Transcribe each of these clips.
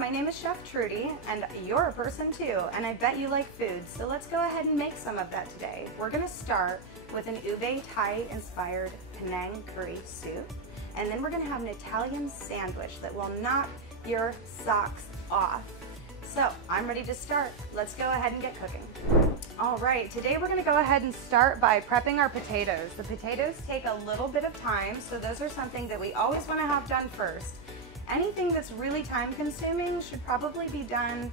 my name is Chef Trudy, and you're a person too, and I bet you like food, so let's go ahead and make some of that today. We're gonna start with an Ube Thai-inspired Penang curry soup, and then we're gonna have an Italian sandwich that will knock your socks off. So I'm ready to start. Let's go ahead and get cooking. All right, today we're gonna go ahead and start by prepping our potatoes. The potatoes take a little bit of time, so those are something that we always wanna have done first. Anything that's really time consuming should probably be done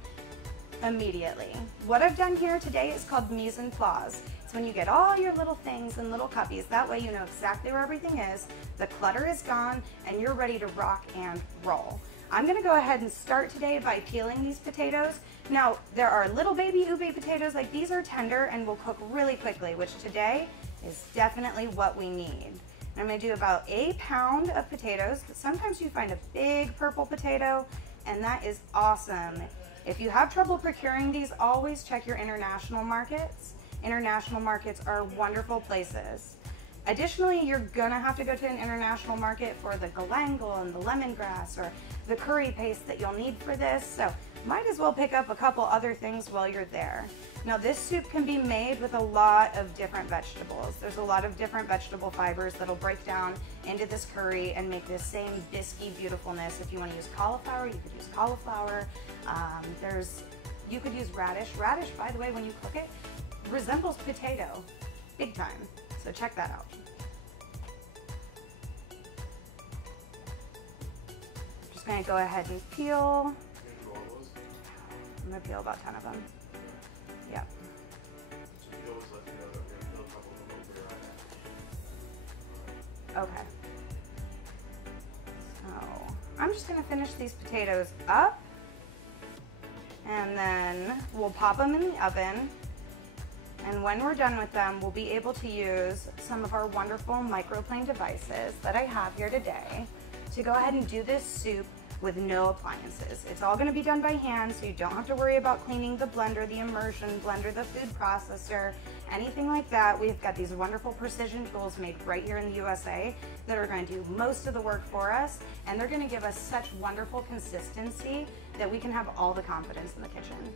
immediately. What I've done here today is called mise en place. It's when you get all your little things in little cuppies. That way you know exactly where everything is, the clutter is gone, and you're ready to rock and roll. I'm gonna go ahead and start today by peeling these potatoes. Now, there are little baby ube potatoes, like these are tender and will cook really quickly, which today is definitely what we need. I'm gonna do about a pound of potatoes. Sometimes you find a big purple potato, and that is awesome. If you have trouble procuring these, always check your international markets. International markets are wonderful places. Additionally, you're gonna have to go to an international market for the galangal and the lemongrass or the curry paste that you'll need for this, so might as well pick up a couple other things while you're there. Now, this soup can be made with a lot of different vegetables. There's a lot of different vegetable fibers that'll break down into this curry and make this same bisky beautifulness. If you want to use cauliflower, you could use cauliflower. You could use radish. Radish, by the way, when you cook it, resembles potato, big time. So check that out. Just gonna go ahead and peel. I'm gonna peel about 10 of them. Yeah. Okay. So I'm just gonna finish these potatoes up, and then we'll pop them in the oven. And when we're done with them, we'll be able to use some of our wonderful microplane devices that I have here today to go ahead and do this soup with no appliances. It's all gonna be done by hand, so you don't have to worry about cleaning the blender, the immersion blender, the food processor, anything like that. We've got these wonderful precision tools made right here in the USA that are gonna do most of the work for us, and they're gonna give us such wonderful consistency that we can have all the confidence in the kitchen.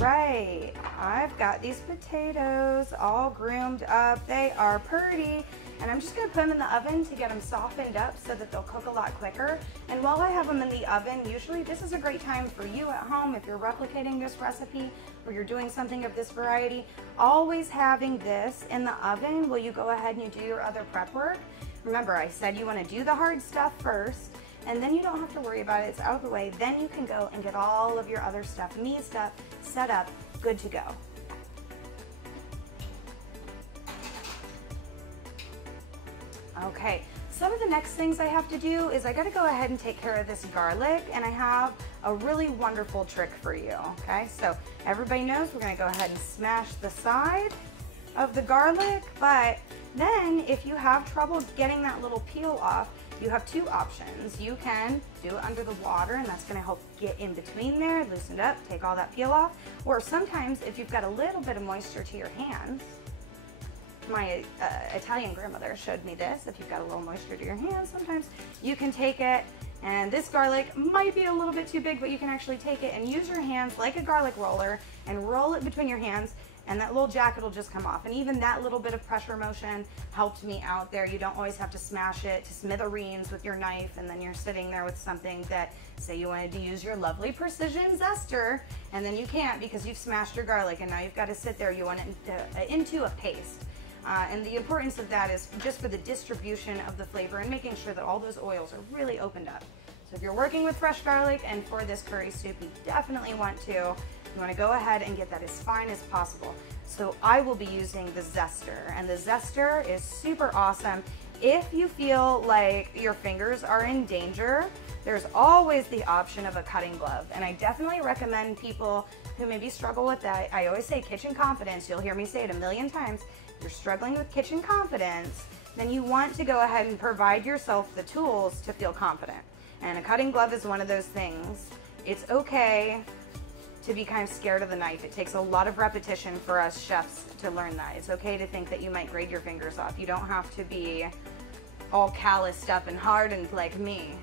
Right, I've got these potatoes all groomed up. They are pretty, and I'm just gonna put them in the oven to get them softened up so that they'll cook a lot quicker. And while I have them in the oven, usually this is a great time for you at home if you're replicating this recipe or you're doing something of this variety. Always having this in the oven while you go ahead and you do your other prep work. Remember, I said you wanna do the hard stuff first, and then you don't have to worry about it, it's out of the way. Then you can go and get all of your other stuff meased up, set up, good to go. Okay, some of the next things I have to do is I gotta go ahead and take care of this garlic, and I have a really wonderful trick for you, okay? So everybody knows we're gonna go ahead and smash the side of the garlic, but then if you have trouble getting that little peel off, you have two options. You can do it under the water, and that's gonna help get in between there, loosen it up, take all that peel off. Or sometimes if you've got a little bit of moisture to your hands, my Italian grandmother showed me this, if you've got a little moisture to your hands, sometimes you can take it, and this garlic might be a little bit too big, but you can actually take it and use your hands like a garlic roller and roll it between your hands, and that little jacket will just come off. And even that little bit of pressure motion helped me out there. You don't always have to smash it to smithereens with your knife, and then you're sitting there with something that, say you wanted to use your lovely precision zester, and then you can't because you've smashed your garlic, and now you've got to sit there. You want it into a paste. And the importance of that is just for the distribution of the flavor and making sure that all those oils are really opened up. So if you're working with fresh garlic and for this curry soup, you definitely want to go ahead and get that as fine as possible. So I will be using the zester, and the zester is super awesome. If you feel like your fingers are in danger, there's always the option of a cutting glove, and I definitely recommend people who maybe struggle with that. I always say kitchen confidence. You'll hear me say it a million times. If you're struggling with kitchen confidence, then you want to go ahead and provide yourself the tools to feel confident. And a cutting glove is one of those things. It's okay to be kind of scared of the knife. It takes a lot of repetition for us chefs to learn that. It's okay to think that you might grate your fingers off. You don't have to be all calloused up and hardened like me.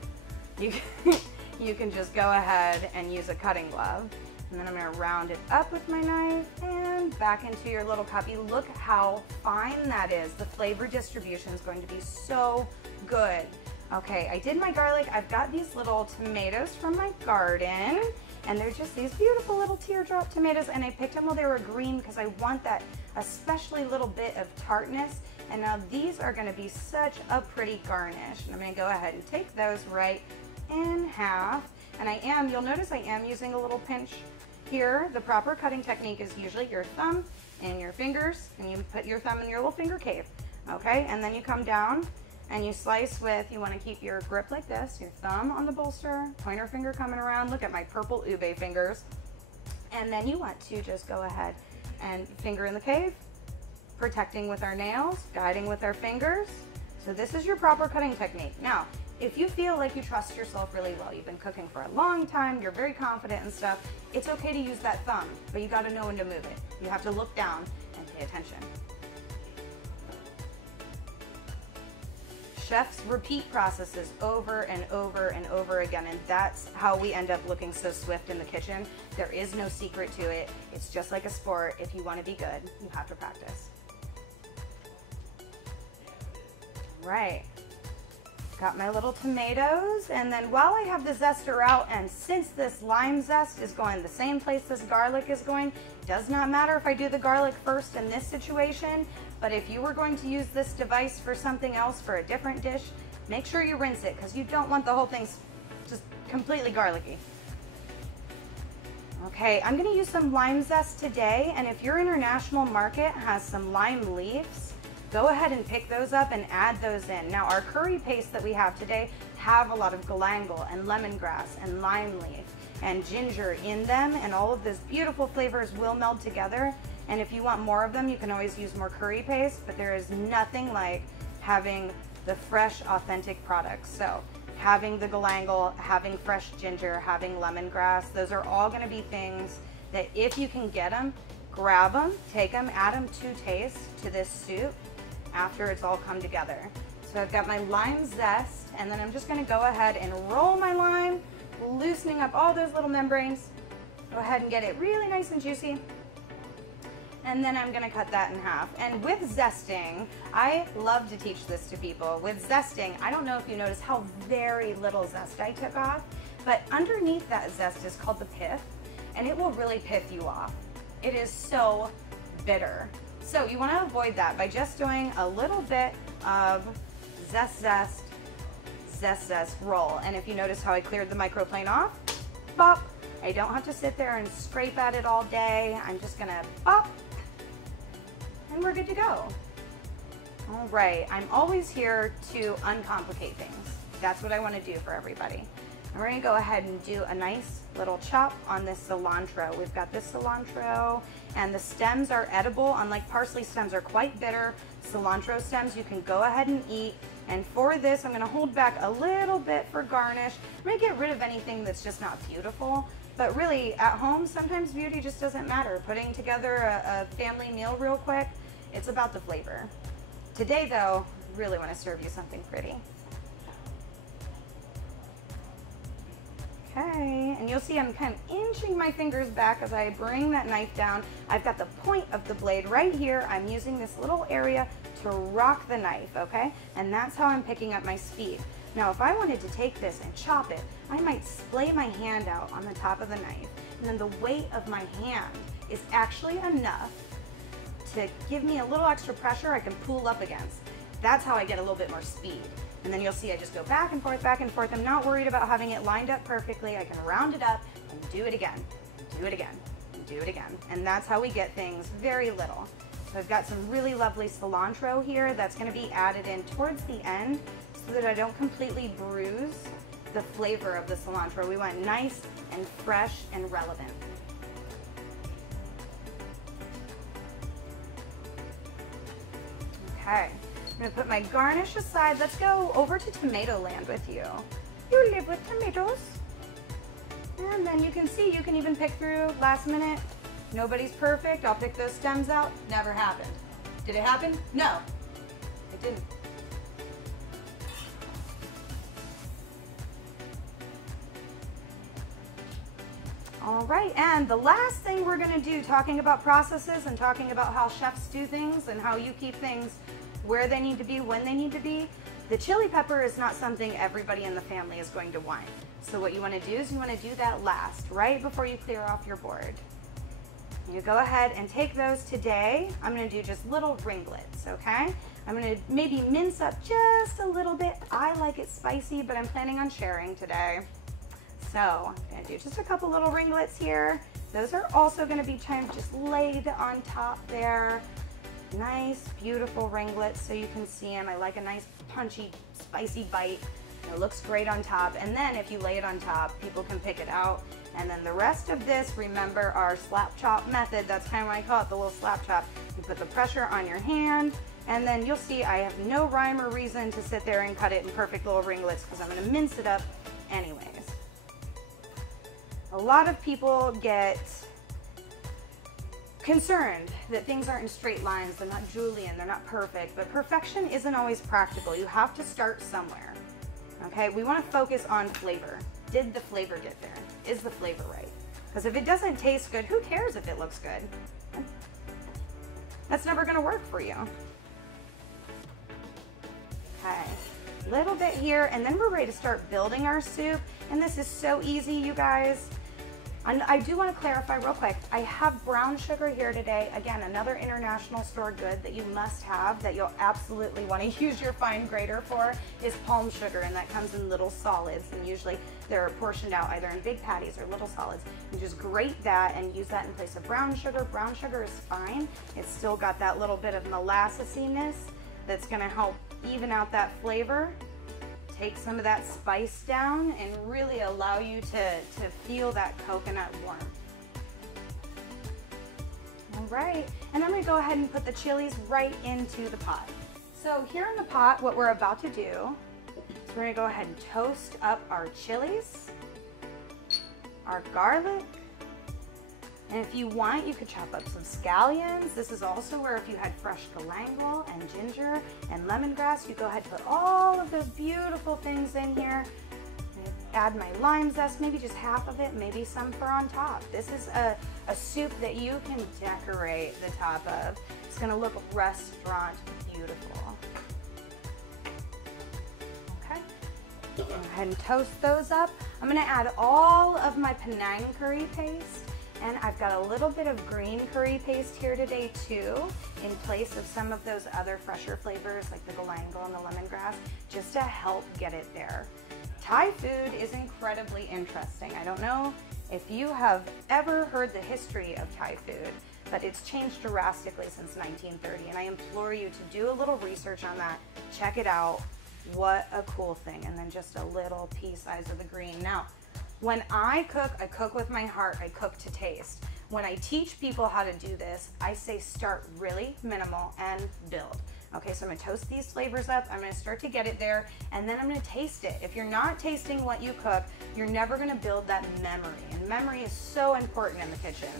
you can just go ahead and use a cutting glove. And then I'm gonna round it up with my knife and back into your little cuppy. Look how fine that is. The flavor distribution is going to be so good. Okay, I did my garlic. I've got these little tomatoes from my garden, and they're just these beautiful little teardrop tomatoes, and I picked them while they were green because I want that especially little bit of tartness. And now these are gonna be such a pretty garnish. And I'm gonna go ahead and take those right in half. And you'll notice I am using a little pinch here. The proper cutting technique is usually your thumb and your fingers, and you put your thumb in your little finger cave, okay? And then you come down and you slice with, you wanna keep your grip like this, your thumb on the bolster, pointer finger coming around. Look at my purple ube fingers. And then you want to just go ahead and finger in the cave, protecting with our nails, guiding with our fingers. So this is your proper cutting technique. Now, if you feel like you trust yourself really well, you've been cooking for a long time, you're very confident and stuff, it's okay to use that thumb, but you gotta know when to move it. You have to look down and pay attention. Chefs repeat processes over and over and over again, and that's how we end up looking so swift in the kitchen. There is no secret to it. It's just like a sport. If you want to be good, you have to practice. Right. Got my little tomatoes, and then while I have the zester out, and since this lime zest is going the same place this garlic is going, does not matter if I do the garlic first in this situation, but if you were going to use this device for something else, for a different dish, make sure you rinse it, because you don't want the whole thing just completely garlicky. Okay, I'm gonna use some lime zest today, and if your international market has some lime leaves, go ahead and pick those up and add those in. Now, our curry paste that we have today have a lot of galangal and lemongrass and lime leaf and ginger in them, and all of those beautiful flavors will meld together. And if you want more of them, you can always use more curry paste, but there is nothing like having the fresh, authentic products. So having the galangal, having fresh ginger, having lemongrass, those are all gonna be things that if you can get them, grab them, take them, add them to taste to this soup after it's all come together. So I've got my lime zest, and then I'm just gonna go ahead and roll my lime, loosening up all those little membranes. Go ahead and get it really nice and juicy. And then I'm gonna cut that in half. And with zesting, I love to teach this to people. With zesting, I don't know if you notice how very little zest I took off, but underneath that zest is called the pith, and it will really pith you off. It is so bitter. So you wanna avoid that by just doing a little bit of zest, roll. And if you notice how I cleared the microplane off, bop. I don't have to sit there and scrape at it all day. I'm just gonna bop, and we're good to go. All right, I'm always here to uncomplicate things. That's what I wanna do for everybody. And we're gonna go ahead and do a nice little chop on this cilantro. We've got this cilantro, and the stems are edible. Unlike parsley stems are quite bitter, cilantro stems you can go ahead and eat. And for this, I'm gonna hold back a little bit for garnish. I'm gonna get rid of anything that's just not beautiful. But really, at home, sometimes beauty just doesn't matter. Putting together a family meal real quick, it's about the flavor. Today, though, I really wanna serve you something pretty. Okay, and you'll see I'm kind of inching my fingers back as I bring that knife down. I've got the point of the blade right here. I'm using this little area to rock the knife, okay? And that's how I'm picking up my speed. Now, if I wanted to take this and chop it, I might splay my hand out on the top of the knife, and then the weight of my hand is actually enough to give me a little extra pressure I can pull up against. That's how I get a little bit more speed. And then you'll see I just go back and forth, back and forth. I'm not worried about having it lined up perfectly. I can round it up and do it again, and do it again, and do it again. And that's how we get things very little. So I've got some really lovely cilantro here that's gonna be added in towards the end so that I don't completely bruise the flavor of the cilantro. We want nice and fresh and relevant. Okay. I'm gonna put my garnish aside. Let's go over to tomato land with you. You live with tomatoes. And then you can see, you can even pick through last minute. Nobody's perfect. I'll pick those stems out. Never happened. Did it happen? No, it didn't. All right, and the last thing we're gonna do, talking about processes and talking about how chefs do things and how you keep things where they need to be, when they need to be, the chili pepper is not something everybody in the family is going to want. So what you wanna do is you wanna do that last, right before you clear off your board. You go ahead and take those today. I'm gonna do just little ringlets, okay? I'm gonna maybe mince up just a little bit. I like it spicy, but I'm planning on sharing today. So I'm gonna do just a couple little ringlets here. Those are also gonna be kind of just laid on top there. Nice, beautiful ringlets so you can see them. I like a nice punchy, spicy bite. It looks great on top. And then if you lay it on top, people can pick it out. And then the rest of this, remember our slap chop method. That's kind of what I call it, the little slap chop. You put the pressure on your hand, and then you'll see I have no rhyme or reason to sit there and cut it in perfect little ringlets because I'm gonna mince it up anyways. A lot of people get concerned that things aren't in straight lines, they're not Julian, they're not perfect, but perfection isn't always practical. You have to start somewhere, okay? We wanna focus on flavor. Did the flavor get there? Is the flavor right? Because if it doesn't taste good, who cares if it looks good? That's never gonna work for you. Okay, little bit here, and then we're ready to start building our soup. And this is so easy, you guys. And I do want to clarify real quick, I have brown sugar here today. Again, another international store good that you must have, that you'll absolutely want to use your fine grater for, is palm sugar, and that comes in little solids, and usually they're portioned out either in big patties or little solids. You just grate that and use that in place of brown sugar. Brown sugar is fine. It's still got that little bit of molassesiness that's going to help even out that flavor. Take some of that spice down and really allow you to feel that coconut warmth. All right, and I'm gonna go ahead and put the chilies right into the pot. So here in the pot, what we're about to do is we're gonna go ahead and toast up our chilies, our garlic, and if you want, you could chop up some scallions. This is also where if you had fresh galangal and ginger and lemongrass, you go ahead and put all of those beautiful things in here. Add my lime zest, maybe just half of it, maybe some for on top. This is a soup that you can decorate the top of. It's gonna look restaurant beautiful. Okay, go ahead and toast those up. I'm gonna add all of my Penang curry paste. And I've got a little bit of green curry paste here today too, in place of some of those other fresher flavors like the galangal and the lemongrass, just to help get it there. Thai food is incredibly interesting. I don't know if you have ever heard the history of Thai food, but it's changed drastically since 1930, and I implore you to do a little research on that. Check it out. What a cool thing. And then just a little pea size of the green. Now, when I cook with my heart, I cook to taste. When I teach people how to do this, I say start really minimal and build. Okay, so I'm gonna toast these flavors up, I'm gonna start to get it there, and then I'm gonna taste it. If you're not tasting what you cook, you're never gonna build that memory, and memory is so important in the kitchen.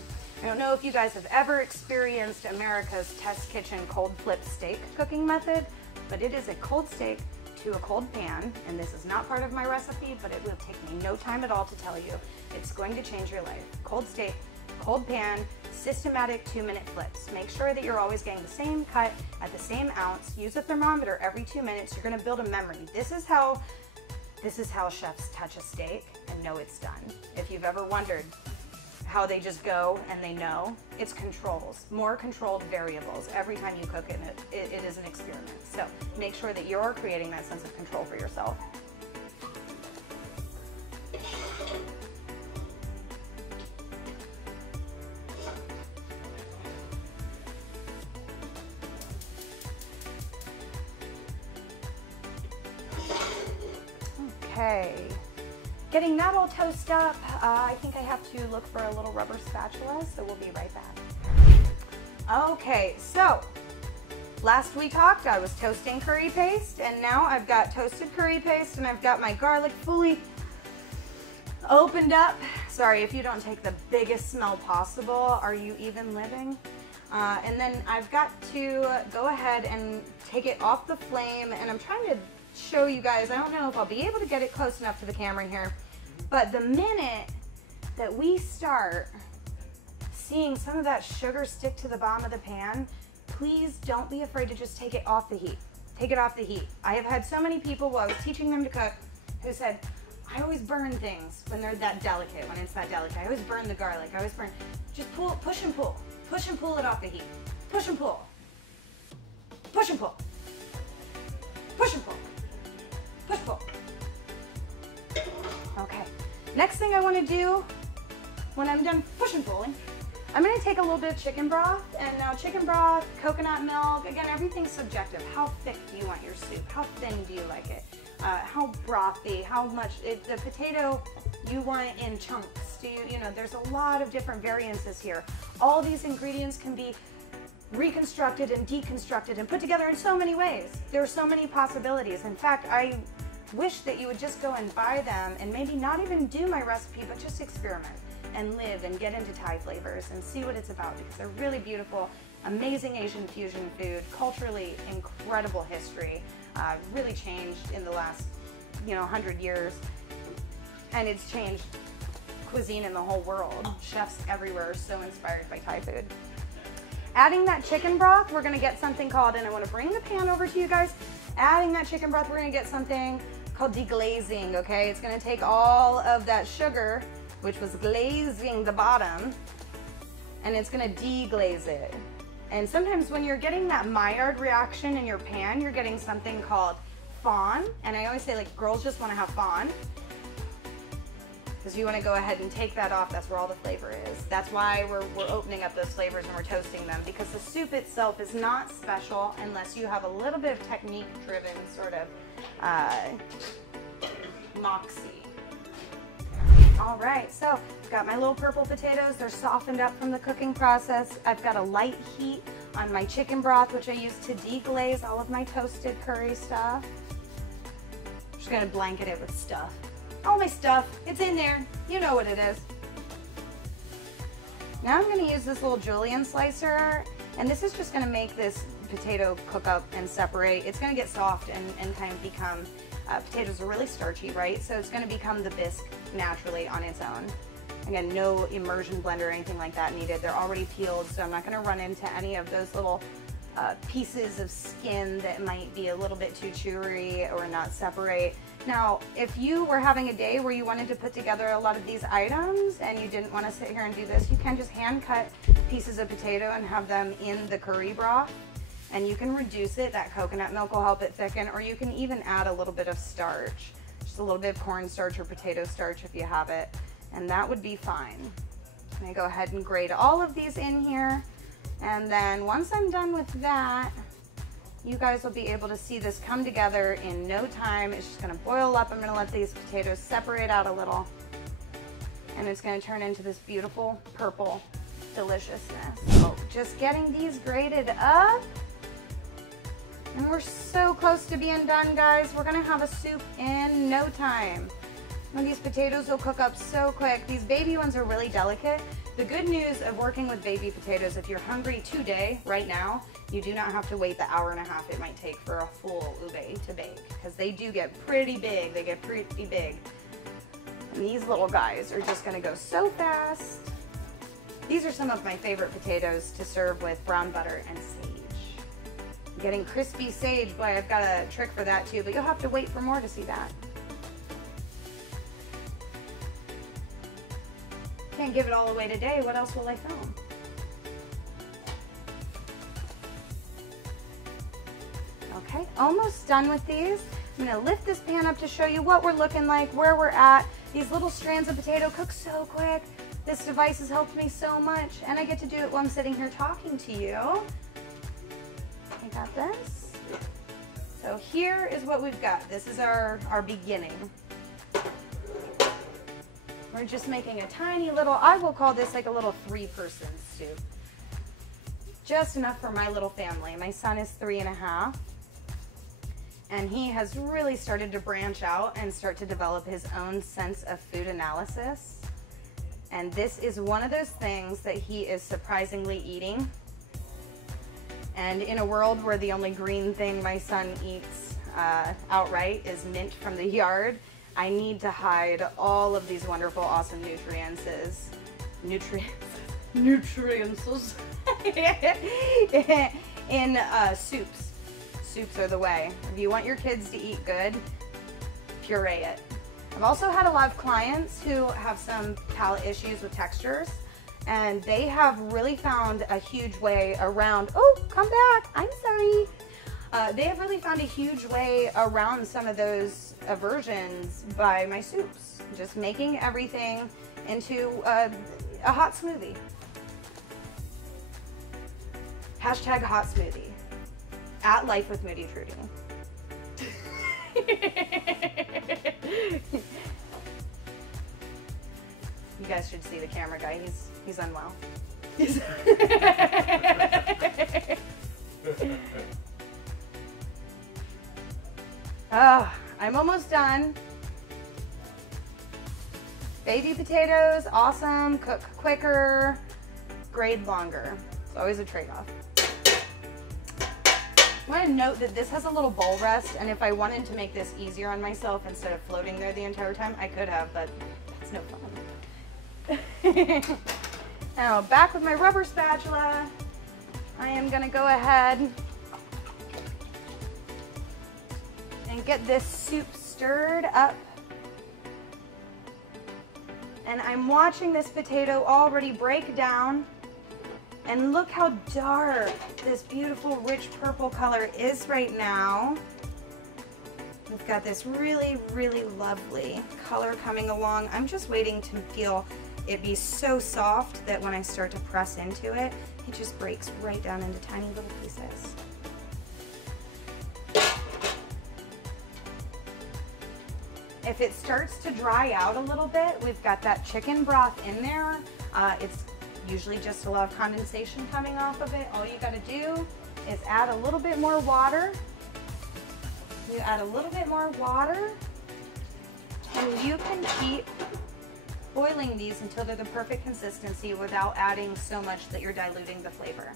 I don't know if you guys have ever experienced America's test kitchen cold flip steak cooking method, but it is a cold steak to a cold pan, and this is not part of my recipe, but it will take me no time at all to tell you. It's going to change your life. Cold steak, cold pan, systematic 2-minute flips. Make sure that you're always getting the same cut at the same ounce. Use a thermometer every 2 minutes. You're gonna build a memory. This is how chefs touch a steak and know it's done. If you've ever wondered how they just go and they know, it's controls, more controlled variables. Every time you cook it is an experiment. So make sure that you're creating that sense of control for yourself. Okay. Getting that all toasted up, I think I have to look for a little rubber spatula, so we'll be right back. Okay, so last we talked, I was toasting curry paste, and now I've got toasted curry paste and I've got my garlic fully opened up. Sorry if you don't take the biggest smell possible. Are you even living? And then I've got to go ahead and take it off the flame, and I'm trying to show you guys, I don't know if I'll be able to get it close enough to the camera here, but the minute that we start seeing some of that sugar stick to the bottom of the pan, please don't be afraid to just take it off the heat. Take it off the heat. I have had so many people while I was teaching them to cook who said, I always burn things when they're that delicate, when it's that delicate. I always burn the garlic. I always burn. Just pull, push and pull. Push and pull it off the heat. Push and pull. Push and pull. Push and pull. Push, pull. Okay. Next thing I want to do when I'm done push and pulling, I'm going to take a little bit of chicken broth. And now chicken broth, coconut milk, again, everything's subjective. How thick do you want your soup? How thin do you like it? How brothy, how much, the potato, you want it in chunks. Do you know, there's a lot of different variances here. All these ingredients can be reconstructed and deconstructed and put together in so many ways. There are so many possibilities. In fact, I wish that you would just go and buy them and maybe not even do my recipe, but just experiment and live and get into Thai flavors and see what it's about, because they're really beautiful, amazing Asian fusion food, culturally incredible history, really changed in the last 100 years, and it's changed cuisine in the whole world. Chefs everywhere are so inspired by Thai food. Adding that chicken broth, we're gonna get something called, and I wanna bring the pan over to you guys. Adding that chicken broth, we're gonna get something called deglazing, okay? It's gonna take all of that sugar, which was glazing the bottom, and it's gonna deglaze it. And sometimes when you're getting that Maillard reaction in your pan, you're getting something called fawn. And I always say, like, girls just wanna have fawn, because you wanna go ahead and take that off. That's where all the flavor is. That's why we're opening up those flavors and we're toasting them, because the soup itself is not special unless you have a little bit of technique-driven sort of moxie. All right, so I've got my little purple potatoes. They're softened up from the cooking process. I've got a light heat on my chicken broth, which I use to deglaze all of my toasted curry stuff. I'm just gonna blanket it with stuff. All my stuff, it's in there. You know what it is. Now I'm gonna use this little julienne slicer, and this is just gonna make this potato cook up and separate. It's gonna get soft and kind of become, potatoes are really starchy, right? So it's gonna become the bisque naturally on its own. Again, no immersion blender or anything like that needed. They're already peeled, so I'm not gonna run into any of those little pieces of skin that might be a little bit too chewy or not separate. Now, if you were having a day where you wanted to put together a lot of these items and you didn't want to sit here and do this, you can just hand cut pieces of potato and have them in the curry broth, and you can reduce it. That coconut milk will help it thicken, or you can even add a little bit of starch, just a little bit of cornstarch or potato starch if you have it, and that would be fine. I'm going to go ahead and grate all of these in here, and then once I'm done with that, you guys will be able to see this come together in no time. It's just gonna boil up. I'm gonna let these potatoes separate out a little, and it's gonna turn into this beautiful purple deliciousness. So just getting these grated up, and we're so close to being done, guys. We're gonna have a soup in no time. And these potatoes will cook up so quick. These baby ones are really delicate. The good news of working with baby potatoes, if you're hungry today, right now, you do not have to wait the hour and a half it might take for a full ube to bake, because they do get pretty big. They get pretty big. And these little guys are just gonna go so fast. These are some of my favorite potatoes to serve with brown butter and sage. Getting crispy sage, boy, I've got a trick for that too, but you'll have to wait for more to see that. Can't give it all away today. What else will I film? Okay, almost done with these. I'm gonna lift this pan up to show you what we're looking like, where we're at. These little strands of potato cook so quick. This device has helped me so much, and I get to do it while I'm sitting here talking to you. I got this. So here is what we've got. This is our beginning. We're just making a tiny little, I will call this like a little 3-person soup. Just enough for my little family. My son is 3.5. And he has really started to branch out and start to develop his own sense of food analysis. And this is one of those things that he is surprisingly eating. And in a world where the only green thing my son eats outright is mint from the yard, I need to hide all of these wonderful, awesome nutrients in soups. Soups are the way. If you want your kids to eat good, puree it. I've also had a lot of clients who have some palate issues with textures, and they have really found a huge way around, oh, come back, I'm sorry. They have really found a huge way around some of those aversions by my soups. Just making everything into a hot smoothie. Hashtag hot smoothie. At Life with Moody Trudy. You guys should see the camera guy. He's unwell. Oh, I'm almost done. Baby potatoes, awesome. Cook quicker, grade longer. It's always a trade-off. I want to note that this has a little bowl rest, and if I wanted to make this easier on myself instead of floating there the entire time, I could have, but it's no fun. Now, back with my rubber spatula, I am going to go ahead and get this soup stirred up. And I'm watching this potato already break down. And look how dark this beautiful rich purple color is right now. We've got this really, really lovely color coming along. I'm just waiting to feel it be so soft that when I start to press into it, it just breaks right down into tiny little pieces. If it starts to dry out a little bit, we've got that chicken broth in there. It's usually just a lot of condensation coming off of it. All you gotta do is add a little bit more water. You add a little bit more water, and you can keep boiling these until they're the perfect consistency without adding so much that you're diluting the flavor.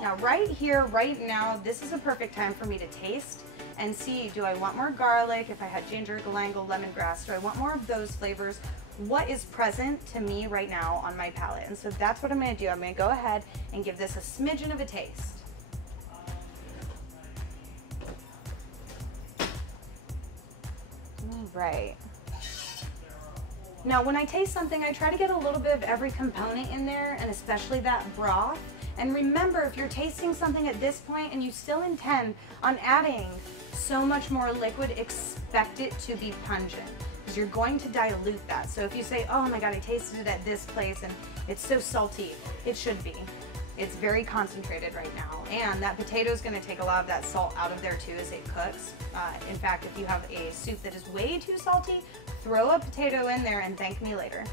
Now right here, right now, this is a perfect time for me to taste and see, do I want more garlic? If I had ginger, galangal, lemongrass, do I want more of those flavors? What is present to me right now on my palate? And so that's what I'm gonna do. I'm gonna go ahead and give this a smidgen of a taste. All right. Now when I taste something, I try to get a little bit of every component in there, and especially that broth. And remember, if you're tasting something at this point and you still intend on adding so much more liquid, expect it to be pungent, because you're going to dilute that. So if you say, oh my God, I tasted it at this place and it's so salty, it should be. It's very concentrated right now. And that potato is going to take a lot of that salt out of there too as it cooks. In fact, if you have a soup that is way too salty, throw a potato in there and thank me later.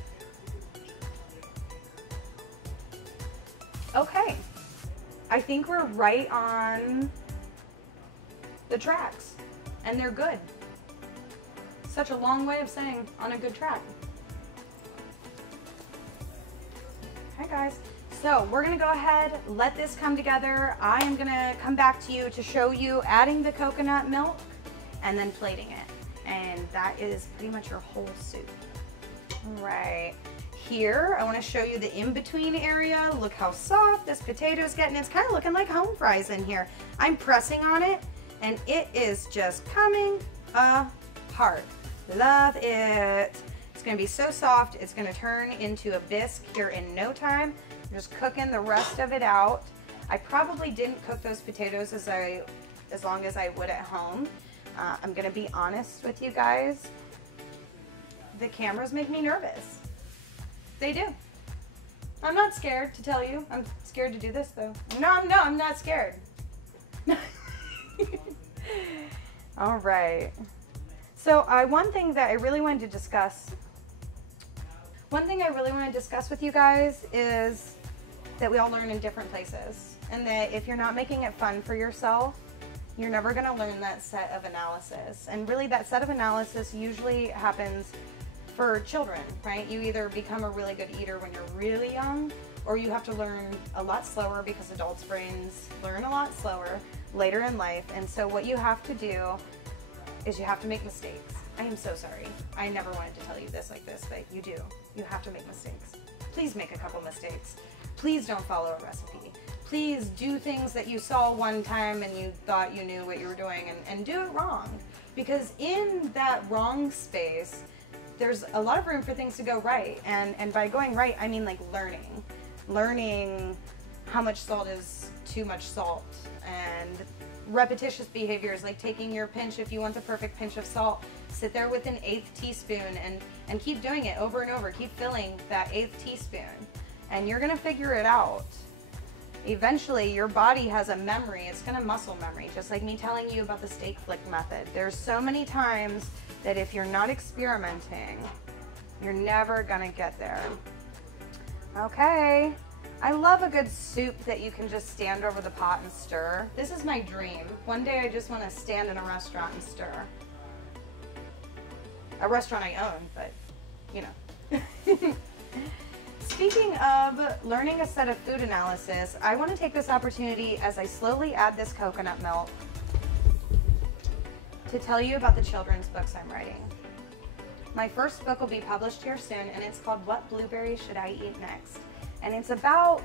Okay, I think we're right on the tracks, and they're good. Such a long way of saying on a good track. Okay guys, so we're gonna go ahead, let this come together. I am gonna come back to you to show you adding the coconut milk and then plating it. And that is pretty much your whole soup. All right. Here, I want to show you the in-between area. Look how soft this potato is getting. It's kind of looking like home fries in here. I'm pressing on it, and it is just coming apart. Love it. It's going to be so soft, it's going to turn into a bisque here in no time. I'm just cooking the rest of it out. I probably didn't cook those potatoes as long as I would at home. I'm going to be honest with you guys. The cameras make me nervous. They do. I'm not scared to tell you. I'm scared to do this though. No, I'm not scared. All right. So one thing that I really wanted to discuss with you guys is that we all learn in different places, and that if you're not making it fun for yourself, you're never going to learn that set of analysis. And really that set of analysis usually happens for children, right? You either become a really good eater when you're really young, or you have to learn a lot slower, because adults' brains learn a lot slower later in life. And so what you have to do is you have to make mistakes. I am so sorry. I never wanted to tell you this like this, but you do. You have to make mistakes. Please make a couple mistakes. Please don't follow a recipe. Please do things that you saw one time and you thought you knew what you were doing, and do it wrong. Because in that wrong space, there's a lot of room for things to go right. And by going right, I mean like learning. Learning how much salt is too much salt, and repetitious behaviors like taking your pinch, if you want the perfect pinch of salt, sit there with an 1/8 teaspoon and keep doing it over and over. Keep filling that 1/8 teaspoon, and you're gonna figure it out. Eventually your body has a memory. It's gonna muscle memory, just like me telling you about the steak flick method. There's so many times that if you're not experimenting, you're never gonna get there. Okay, I love a good soup that you can just stand over the pot and stir. This is my dream. One day I just want to stand in a restaurant and stir. A restaurant I own, but you know. Speaking of learning a set of food analysis, I want to take this opportunity as I slowly add this coconut milk to tell you about the children's books I'm writing. My first book will be published here soon, and it's called What Blueberries Should I Eat Next? And it's about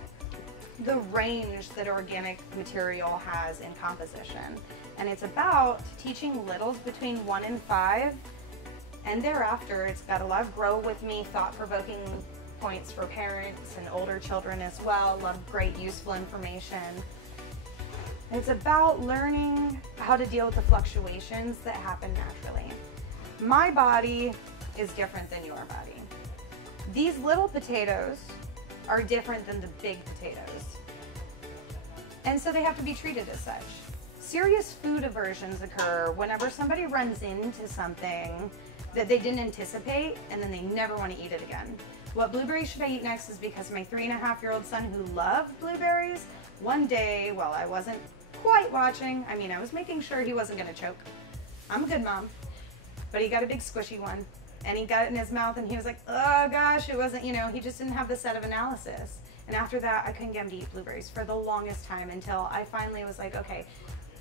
the range that organic material has in composition. And it's about teaching littles between 1 and 5, and thereafter it's got a lot of grow with me, thought-provoking points for parents and older children as well. A lot of great useful information. It's about learning how to deal with the fluctuations that happen naturally. My body is different than your body. These little potatoes are different than the big potatoes, and so they have to be treated as such. Serious food aversions occur whenever somebody runs into something that they didn't anticipate and then they never want to eat it again. What blueberries should I eat next is because my 3.5-year-old son, who loved blueberries, one day while I wasn't quite watching, I mean I was making sure he wasn't going to choke. I'm a good mom, but he got a big squishy one. And he got it in his mouth and he was like, oh gosh, it wasn't, you know, he just didn't have the set of analysis. And after that, I couldn't get him to eat blueberries for the longest time, until I finally was like, okay,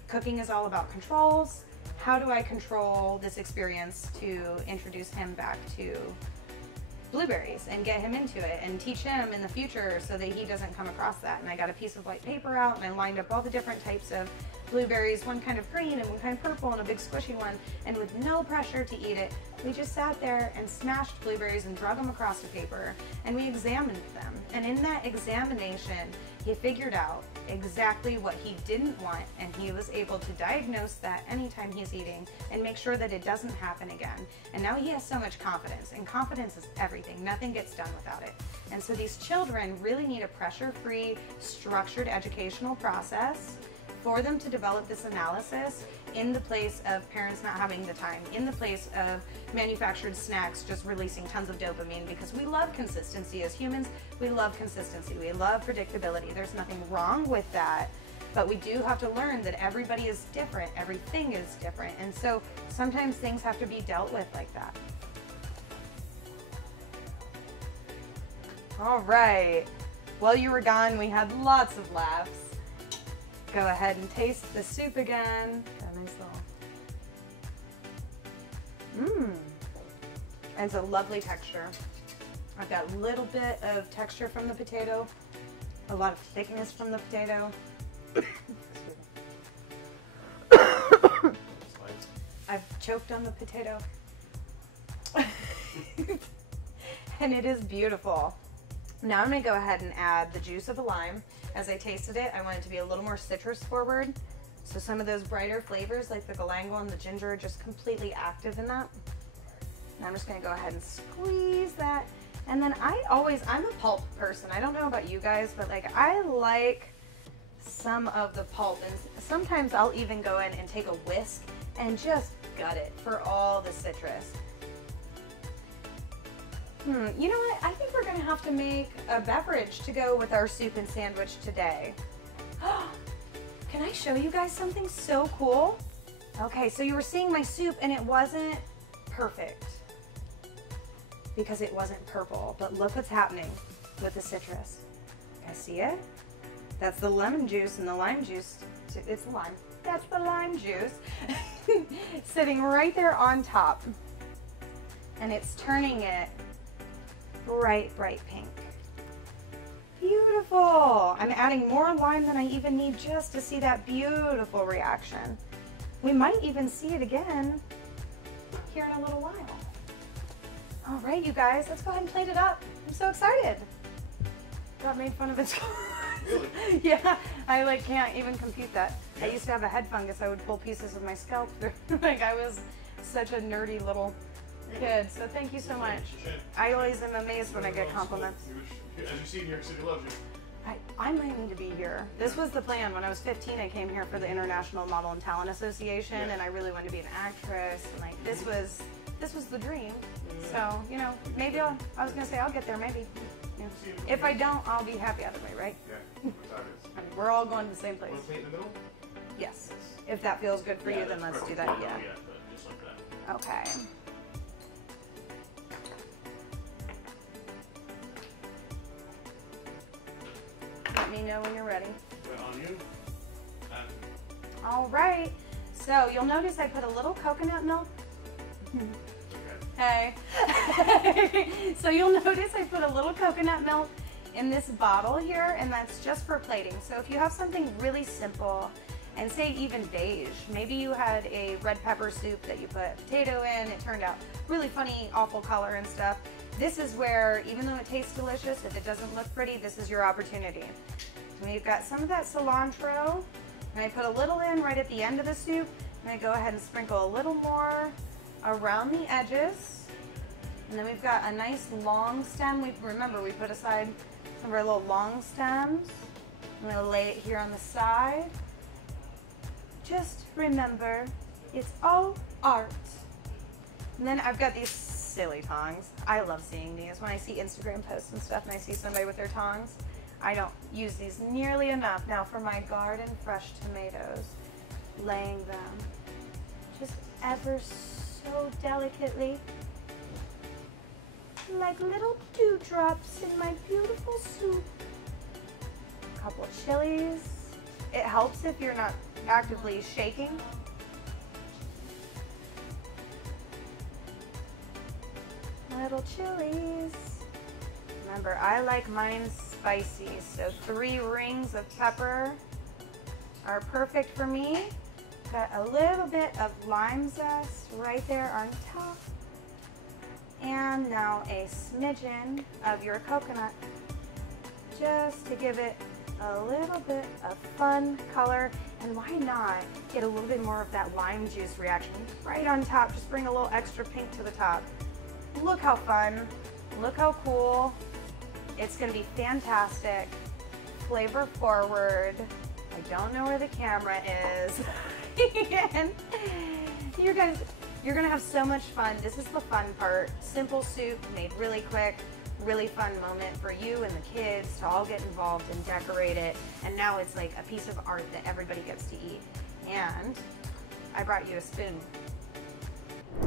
cooking is all about controls. How do I control this experience to introduce him back to blueberries and get him into it and teach him in the future so that he doesn't come across that? And I got a piece of white paper out and I lined up all the different types of blueberries, one kind of green and one kind of purple and a big squishy one, and with no pressure to eat it, we just sat there and smashed blueberries and drug them across the paper, and we examined them. And in that examination, he figured out exactly what he didn't want, and he was able to diagnose that anytime he's eating and make sure that it doesn't happen again. And now he has so much confidence, and confidence is everything. Nothing gets done without it. And so these children really need a pressure-free, structured educational process for them to develop this analysis in the place of parents not having the time, in the place of manufactured snacks just releasing tons of dopamine, because we love consistency as humans. We love consistency. We love predictability. There's nothing wrong with that, but we do have to learn that everybody is different. Everything is different. And so sometimes things have to be dealt with like that. All right. While you were gone, we had lots of laughs. Go ahead and taste the soup again. Got a nice little. It's a lovely texture. I've got a little bit of texture from the potato, a lot of thickness from the potato. I've choked on the potato. And it is beautiful. Now I'm going to go ahead and add the juice of the lime. As I tasted it, I want it to be a little more citrus forward. So some of those brighter flavors like the galangal and the ginger are just completely active in that. And I'm just going to go ahead and squeeze that. And then I'm a pulp person. I don't know about you guys, but like I like some of the pulp. And sometimes I'll even go in and take a whisk and just gut it for all the citrus. You know what? I think we're going to have to make a beverage to go with our soup and sandwich today. Can I show you guys something so cool? Okay, so you were seeing my soup and it wasn't perfect because it wasn't purple, but look what's happening with the citrus. You guys see it? That's the lemon juice and the lime juice. It's lime. That's the lime juice sitting right there on top. and it's turning it bright, bright pink. Beautiful. I'm adding more lime than I even need just to see that beautiful reaction. We might even see it again here in a little while. All right, you guys, let's go ahead and plate it up. I'm so excited. Got made fun of it. Really? Yeah, I like can't even compute that. I used to have a head fungus. I would pull pieces of my scalp through. Like I was such a nerdy little kid. So thank you so much. I always am amazed when I get compliments. As you see, New York City loves you. I might need to be here. This was the plan. When I was 15, I came here for the International Model and Talent Association, and I really wanted to be an actress. And like this was the dream. So you know, maybe I was gonna say I'll get there. Maybe. Yeah. If I don't, I'll be happy either way, right? Yeah. I mean, we're all going to the same place. Want to plate in the middle? Yes. If that feels good for you, then let's do that. Yeah. Just like that. Okay. Let me know when you're ready. On you. All right. So you'll notice I put a little coconut milk. Hey. So you'll notice I put a little coconut milk in this bottle here, and that's just for plating. So if you have something really simple, and say even beige, maybe you had a red pepper soup that you put potato in, it turned out really funny, awful color and stuff. This is where, even though it tastes delicious, if it doesn't look pretty, this is your opportunity. So we've got some of that cilantro, and I put a little in right at the end of the soup, and I go ahead and sprinkle a little more around the edges. And then we've got a nice long stem. Remember, we put aside some of our little long stems. I'm gonna lay it here on the side. Just remember, it's all art. And then I've got these silly tongs. I love seeing these. When I see Instagram posts and stuff and I see somebody with their tongs, I don't use these nearly enough. Now for my garden fresh tomatoes, laying them just ever so delicately, like little dewdrops in my beautiful soup. A couple of chilies. It helps if you're not actively shaking. Little chilies. Remember, I like mine spicy, so 3 rings of pepper are perfect for me. Got a little bit of lime zest right there on top. And now a smidgen of your coconut, just to give it a little bit of fun color. And why not get a little bit more of that lime juice reaction right on top? Just bring a little extra pink to the top. Look how fun, look how cool. It's gonna be fantastic, flavor forward. I don't know where the camera is. And you're gonna have so much fun. This is the fun part. Simple soup made really quick, really fun moment for you and the kids to all get involved and decorate it. And now it's like a piece of art that everybody gets to eat. And I brought you a spoon.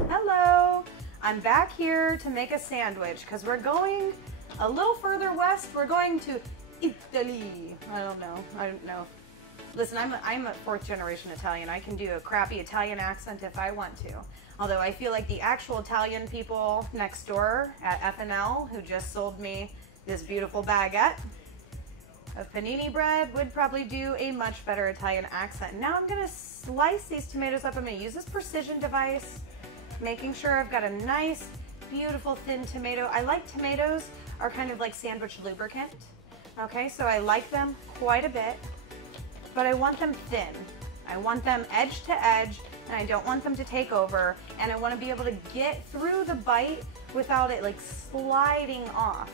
Hello, I'm back here to make a sandwich because we're going a little further west. We're going to Italy. I don't know. Listen, I'm a 4th generation Italian. I can do a crappy Italian accent if I want to. Although I feel like the actual Italian people next door at F&L who just sold me this beautiful baguette of panini bread would probably do a much better Italian accent. Now I'm gonna slice these tomatoes up. I'm gonna use this precision device, making sure I've got a nice, beautiful, thin tomato. I like tomatoes are kind of like sandwich lubricant. Okay, so I like them quite a bit, but I want them thin. I want them edge to edge, and I don't want them to take over, and I want to be able to get through the bite without it like sliding off.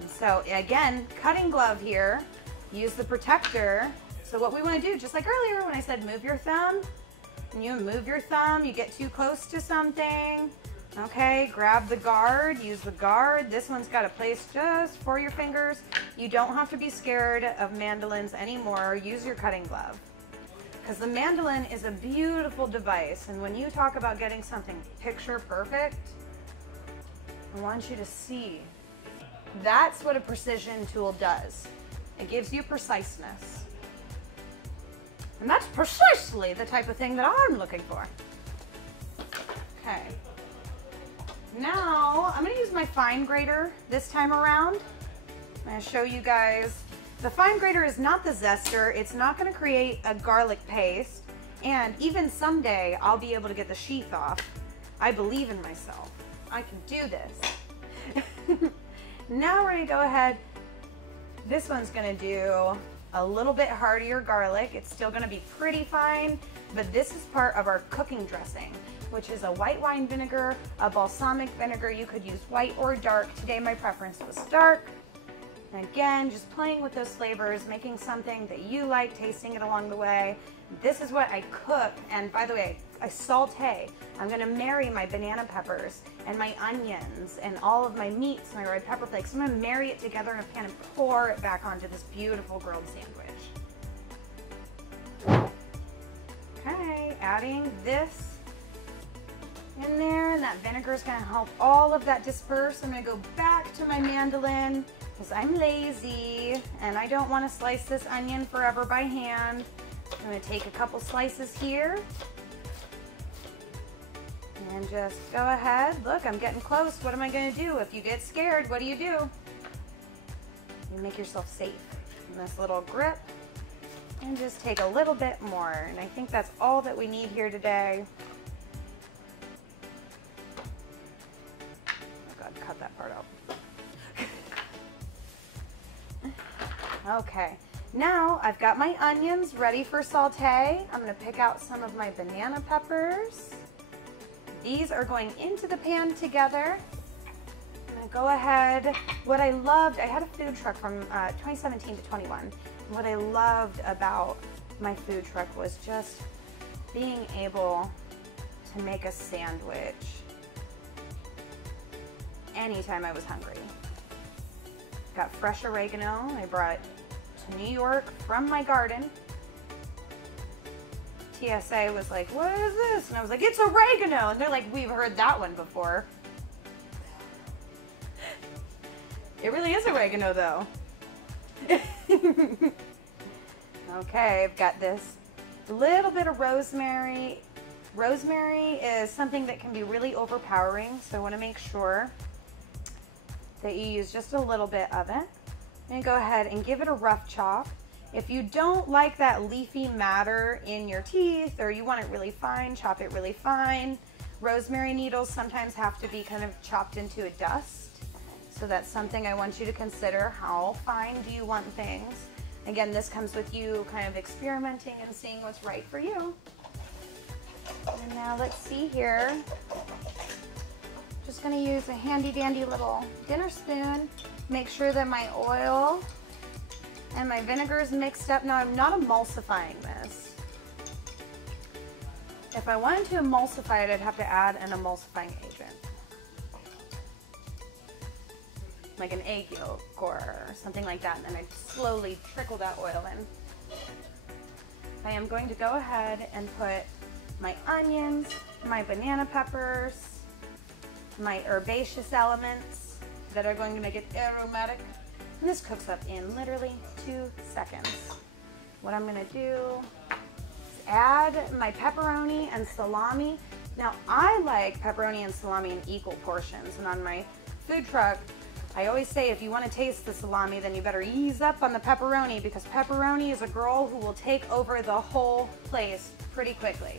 And so again, cutting glove here, use the protector. So what we want to do, just like earlier when I said move your thumb, and you move your thumb, you get too close to something, okay, grab the guard, use the guard. This one's got a place just for your fingers. You don't have to be scared of mandolins anymore. Use your cutting glove. Because the mandolin is a beautiful device, and when you talk about getting something picture perfect, I want you to see. That's what a precision tool does. It gives you preciseness. And that's precisely the type of thing that I'm looking for. Okay. Now, I'm gonna use my fine grater this time around. I'm gonna show you guys. The fine grater is not the zester. It's not gonna create a garlic paste. And even someday, I'll be able to get the sheath off. I believe in myself. I can do this. Now we're gonna go ahead. This one's gonna do a little bit heartier garlic. It's still gonna be pretty fine, but this is part of our cooking dressing, which is a white wine vinegar, a balsamic vinegar. You could use white or dark. Today my preference was dark. And again, just playing with those flavors, making something that you like, tasting it along the way. This is what I cook, and by the way, I saute. I'm gonna marry my banana peppers and my onions and all of my meats, my red pepper flakes. I'm gonna marry it together in a pan and pour it back onto this beautiful grilled sandwich. Okay, adding this in there, and that vinegar is gonna help all of that disperse. I'm gonna go back to my mandolin because I'm lazy and I don't wanna slice this onion forever by hand. I'm gonna take a couple slices here and just go ahead. Look, I'm getting close. What am I gonna do? If you get scared, what do? You make yourself safe in this little grip and just take a little bit more. And I think that's all that we need here today. Oh God, cut that part out. Okay. Now I've got my onions ready for saute. I'm gonna pick out some of my banana peppers. These are going into the pan together. I'm gonna go ahead. What I loved, I had a food truck from 2017 to 21. What I loved about my food truck was just being able to make a sandwich anytime I was hungry. Got fresh oregano. I brought to New York from my garden. TSA was like, what is this? And I was like, it's oregano. And they're like, we've heard that one before. It really is oregano though. Okay, I've got this little bit of rosemary. Rosemary is something that can be really overpowering, so I want to make sure that you use just a little bit of it. And go ahead and give it a rough chop. If you don't like that leafy matter in your teeth, or you want it really fine, chop it really fine. Rosemary needles sometimes have to be kind of chopped into a dust. So that's something I want you to consider. How fine do you want things? Again, this comes with you kind of experimenting and seeing what's right for you. And now let's see here. Just gonna use a handy dandy little dinner spoon. Make sure that my oil and my vinegar is mixed up. Now I'm not emulsifying this. If I wanted to emulsify it, I'd have to add an emulsifying agent. Like an egg yolk or something like that, and then I'd slowly trickle that oil in. I am going to go ahead and put my onions, my banana peppers, my herbaceous elements that are going to make it aromatic. And this cooks up in literally 2 seconds. What I'm gonna do is add my pepperoni and salami. Now I like pepperoni and salami in equal portions, and on my food truck, I always say if you want to taste the salami, then you better ease up on the pepperoni, because pepperoni is a girl who will take over the whole place pretty quickly.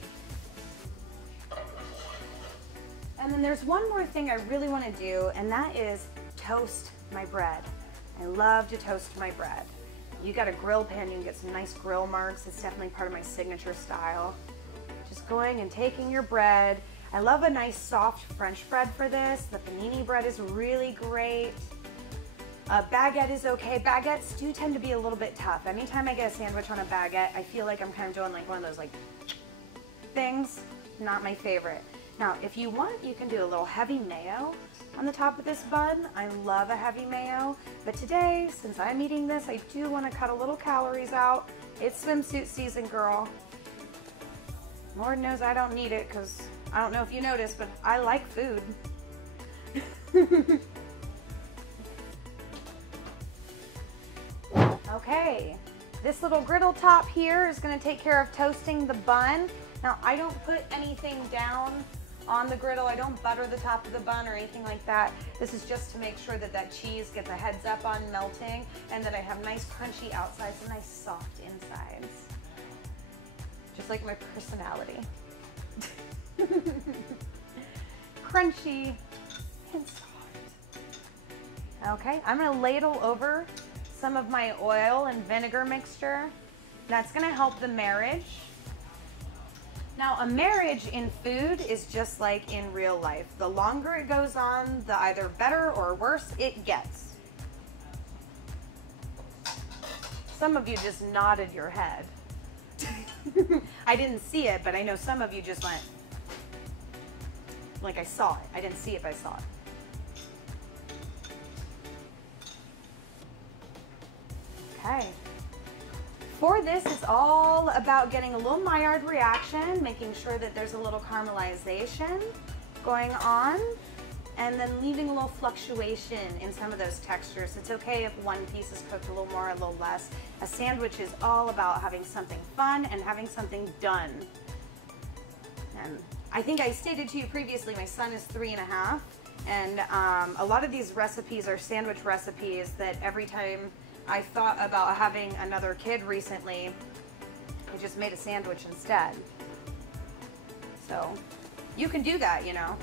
And then there's one more thing I really want to do, and that is toast my bread. I love to toast my bread. You got a grill pan, you can get some nice grill marks. It's definitely part of my signature style. Just going and taking your bread. I love a nice soft French bread for this. The panini bread is really great. Baguette is okay. Baguettes do tend to be a little bit tough. Anytime I get a sandwich on a baguette, I feel like I'm kind of doing like one of those like things. Not my favorite. Now, if you want, you can do a little heavy mayo on the top of this bun. I love a heavy mayo, but today, since I'm eating this, I do want to cut a little calories out. It's swimsuit season, girl. Lord knows I don't need it, because I don't know if you noticed, but I like food. Okay, this little griddle top here is going to take care of toasting the bun. Now, I don't put anything down on the griddle. I don't butter the top of the bun or anything like that. This is just to make sure that that cheese gets a heads up on melting and that I have nice crunchy outsides and nice soft insides. Just like my personality. Crunchy and soft. Okay, I'm gonna ladle over some of my oil and vinegar mixture. That's gonna help the marriage. Now, a marriage in food is just like in real life. The longer it goes on, the either better or worse it gets. Some of you just nodded your head. I didn't see it, but I know some of you just went, like I saw it. I didn't see it, but I saw it. Okay. For this, it's all about getting a little Maillard reaction, making sure that there's a little caramelization going on, and then leaving a little fluctuation in some of those textures. It's okay if one piece is cooked a little more, a little less. A sandwich is all about having something fun and having something done. And I think I stated to you previously, my son is 3.5, and a lot of these recipes are sandwich recipes that every time I thought about having another kid recently, I just made a sandwich instead. So you can do that, you know.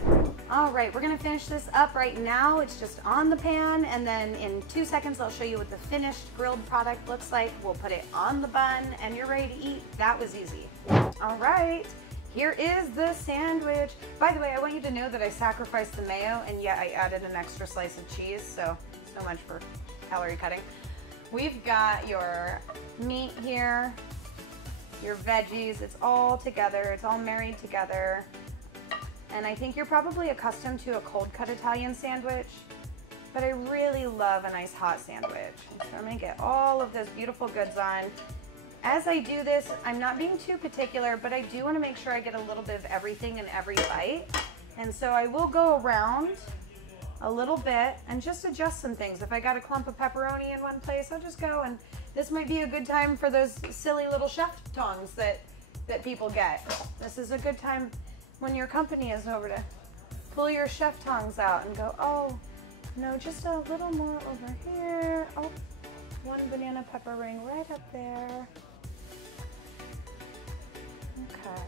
All right, we're gonna finish this up right now. It's just on the pan, and then in 2 seconds, I'll show you what the finished grilled product looks like. We'll put it on the bun, and you're ready to eat. That was easy. All right, here is the sandwich. By the way, I want you to know that I sacrificed the mayo, and yet I added an extra slice of cheese, so much for calorie cutting. We've got your meat here, your veggies, it's all together, it's all married together. And I think you're probably accustomed to a cold cut Italian sandwich, but I really love a nice hot sandwich. So I'm gonna get all of those beautiful goods on. As I do this, I'm not being too particular, but I do wanna make sure I get a little bit of everything in every bite. And so I will go around a little bit and just adjust some things. If I got a clump of pepperoni in one place, I'll just go, and this might be a good time for those silly little chef tongs that people get. This is a good time when your company is over to pull your chef tongs out and go, oh, no, just a little more over here. Oh, one banana pepper ring right up there. Okay.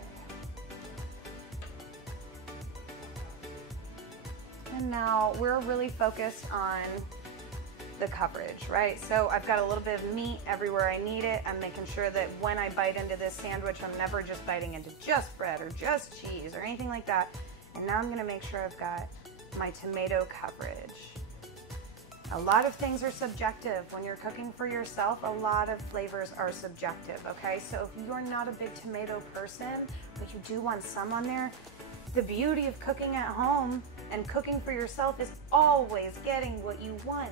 And now we're really focused on the coverage, right? So I've got a little bit of meat everywhere I need it. I'm making sure that when I bite into this sandwich, I'm never just biting into just bread or just cheese or anything like that. And now I'm gonna make sure I've got my tomato coverage. A lot of things are subjective. When you're cooking for yourself, a lot of flavors are subjective, okay? So if you're not a big tomato person, but you do want some on there, the beauty of cooking at home and cooking for yourself is always getting what you want.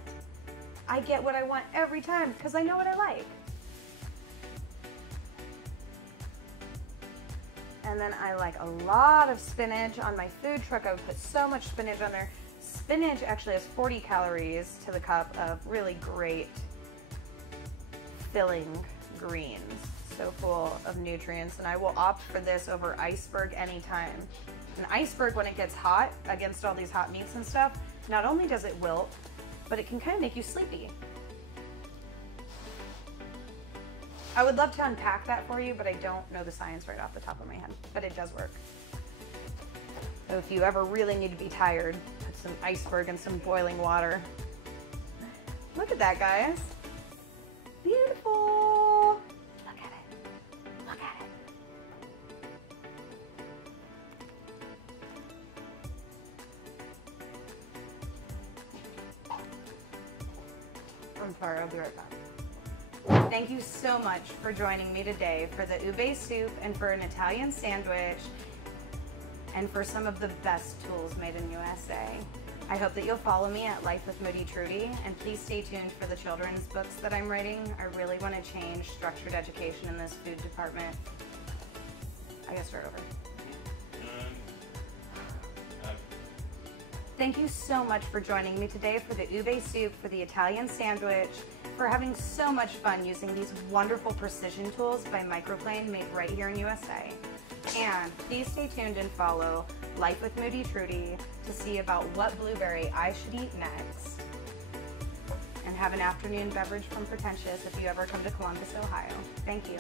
I get what I want every time because I know what I like. And then I like a lot of spinach on my food truck. I would put so much spinach on there. Spinach actually has 40 calories to the cup of really great filling greens. So full of nutrients, and I will opt for this over iceberg anytime. An iceberg, when it gets hot against all these hot meats and stuff, not only does it wilt, but it can kind of make you sleepy. I would love to unpack that for you, but I don't know the science right off the top of my head, but it does work. So if you ever really need to be tired, put some iceberg in some boiling water. Look at that, guys. Beautiful. Look at it. Look at it. I'm sorry, I'll be right back. Thank you so much for joining me today for the ube soup and for an Italian sandwich and for some of the best tools made in USA. I hope that you'll follow me at Life with Moody Trudy, and please stay tuned for the children's books that I'm writing. I really want to change structured education in this food department. I gotta start over. Thank you so much for joining me today for the ube soup, for the Italian sandwich, for having so much fun using these wonderful precision tools by Microplane made right here in USA. And please stay tuned and follow Life with Moody Trudy to see about what blueberry I should eat next. And have an afternoon beverage from Pretentious if you ever come to Columbus, Ohio. Thank you.